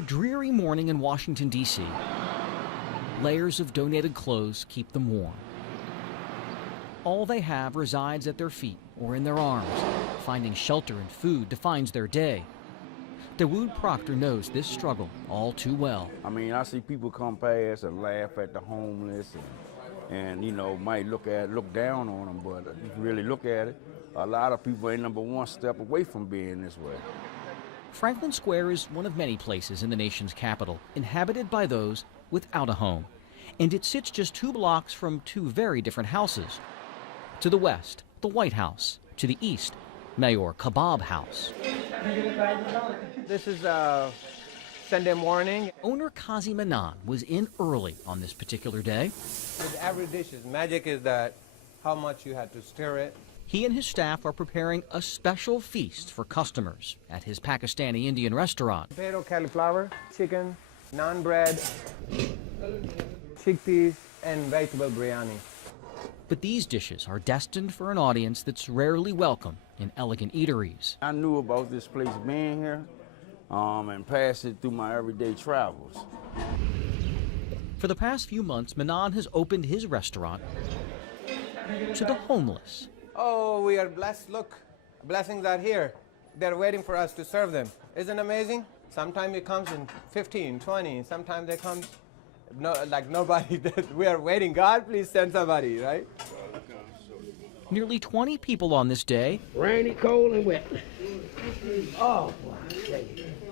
a dreary morning in Washington, D.C., layers of donated clothes keep them warm. All they have resides at their feet or in their arms. Finding shelter and food defines their day. Dawood Proctor knows this struggle all too well. I mean, I see people come past and laugh at the homeless and you know, might look down on them, but if you really look at it, a lot of people ain't number one step away from being this way. Franklin Square is one of many places in the nation's capital inhabited by those without a home. And it sits just 2 blocks from 2 very different houses. To the west, the White House. To the east, Mayor Kebab House. This is Sunday morning. Owner Qazi Manan was in early on this particular day. With every dish, magic is that how much you had to stir it. He and his staff are preparing a special feast for customers at his Pakistani Indian restaurant. Potato, cauliflower, chicken, naan bread, chickpeas, and vegetable biryani. But these dishes are destined for an audience that's rarely welcome in elegant eateries. I knew about this place being here and passed it through my everyday travels. For the past few months, Manan has opened his restaurant to the homeless. Oh, we are blessed. Look, blessings are here. They're waiting for us to serve them. Isn't it amazing? Sometimes it comes in 15, 20. Sometimes they come like nobody. We are waiting. God, please send somebody, right? Nearly 20 people on this day, rainy, cold, and wet. Oh,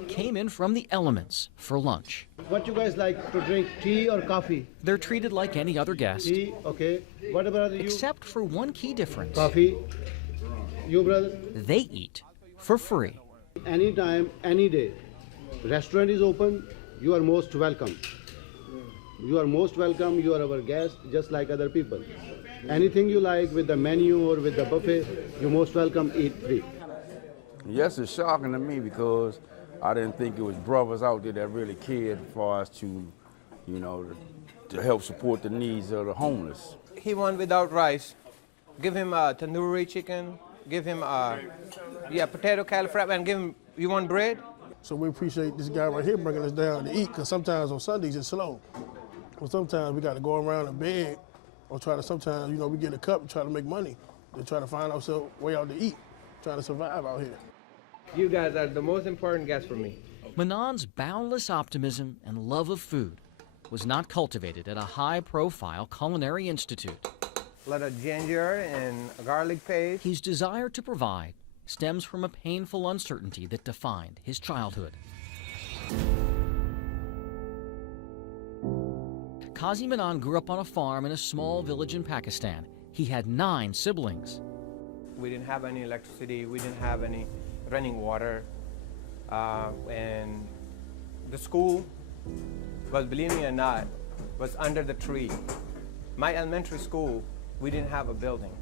came in from the elements for lunch. What you guys like to drink, tea or coffee? They're treated like any other guest. Tea, okay. What about you? Except for one key difference. Coffee. You, brother? They eat for free. Anytime, any day. Restaurant is open. You are most welcome. You are most welcome. You are our guest, just like other people. Anything you like with the menu or with the buffet, you're most welcome, eat free. Yes, it's shocking to me because I didn't think it was brothers out there that really cared for us to, you know, to help support the needs of the homeless. He went without rice. Give him a tandoori chicken. Give him potato cauliflower, and give him, you want bread? So we appreciate this guy right here bringing us down to eat, because sometimes on Sundays it's slow. Well, sometimes we got to go around and beg, or sometimes, you know, we get a cup and try to make money, to try to find ourselves way out to eat, trying to survive out here. You guys are the most important guests for me. Manan's boundless optimism and love of food was not cultivated at a high-profile culinary institute. A lot of ginger and garlic paste. His desire to provide stems from a painful uncertainty that defined his childhood. Qazi Manan grew up on a farm in a small village in Pakistan. He had 9 siblings. We didn't have any electricity. We didn't have any running water. And the school was, believe me or not, was under the tree. My elementary school, we didn't have a building.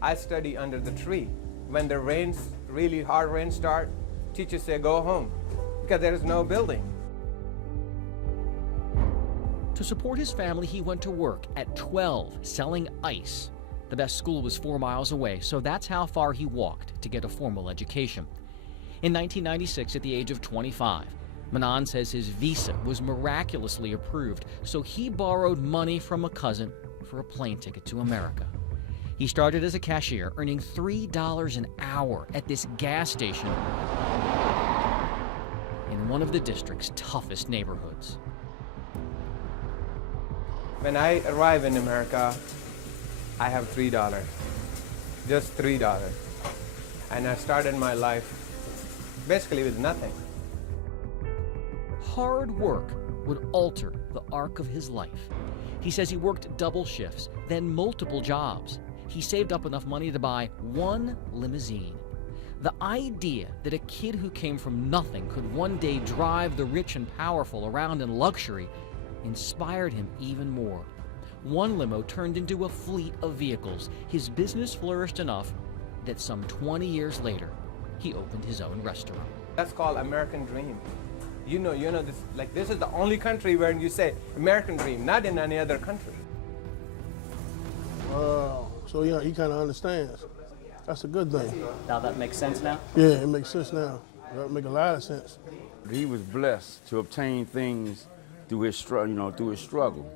I study under the tree. When the rains, really hard rains start, teachers say go home because there is no building. To support his family, he went to work at 12 selling ice. The best school was 4 miles away, so that's how far he walked to get a formal education. In 1996, at the age of 25, Manan says his visa was miraculously approved, so he borrowed money from a cousin for a plane ticket to America. He started as a cashier, earning $3 an hour at this gas station in one of the district's toughest neighborhoods. When I arrive in America, I have $3, just $3. And I started my life basically with nothing. Hard work would alter the arc of his life. He says he worked double shifts, then multiple jobs. He saved up enough money to buy 1 limousine. The idea that a kid who came from nothing could one day drive the rich and powerful around in luxury inspired him even more. 1 limo turned into a fleet of vehicles. His business flourished enough that some 20 years later, he opened his own restaurant. That's called American dream. You know this is the only country where you say American dream, not in any other country. Wow. So yeah, he kind of understands. That's a good thing. Now that makes sense now? Yeah, it makes sense now. That make a lot of sense. He was blessed to obtain things through his struggle,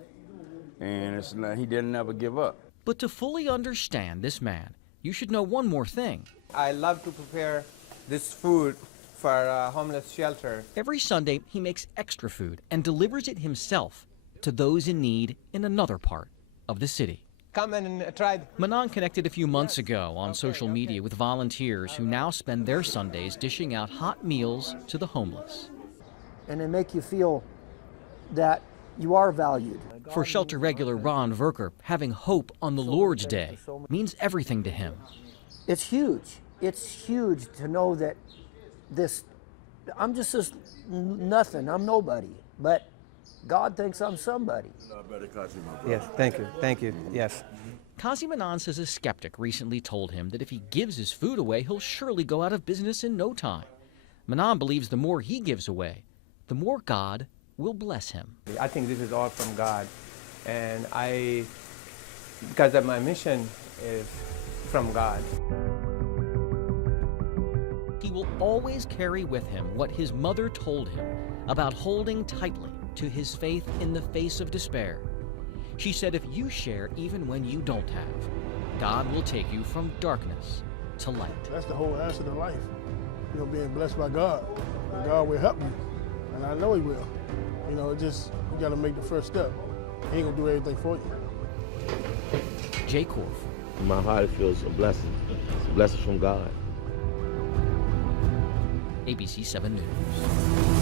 and it's like he didn't ever give up. But to fully understand this man, you should know one more thing. I love to prepare this food for a homeless shelter. Every Sunday, he makes extra food and delivers it himself to those in need in another part of the city. Come and try. Manan connected a few months ago on social media with volunteers who now spend their Sundays dishing out hot meals to the homeless. And they make you feel that you are valued. For shelter regular Ron Verker, having hope on the Lord's Day means everything to him. It's huge. It's huge to know that I'm just this nothing, I'm nobody, but God thinks I'm somebody. Yes, thank you, yes. Qazi Manan says a skeptic recently told him that if he gives his food away, he'll surely go out of business in no time. Manan believes the more he gives away, the more God will bless him. I think this is all from God, and because of my mission is from God. He will always carry with him what his mother told him about holding tightly to his faith in the face of despair. She said, if you share even when you don't have, God will take you from darkness to light. That's the whole answer to life. You know, being blessed by God. And God will help you. And I know he will. You know, you got to make the first step. He ain't going to do everything for you. Jay Korf. In my heart, it feels a blessing. It's a blessing from God. ABC 7 News.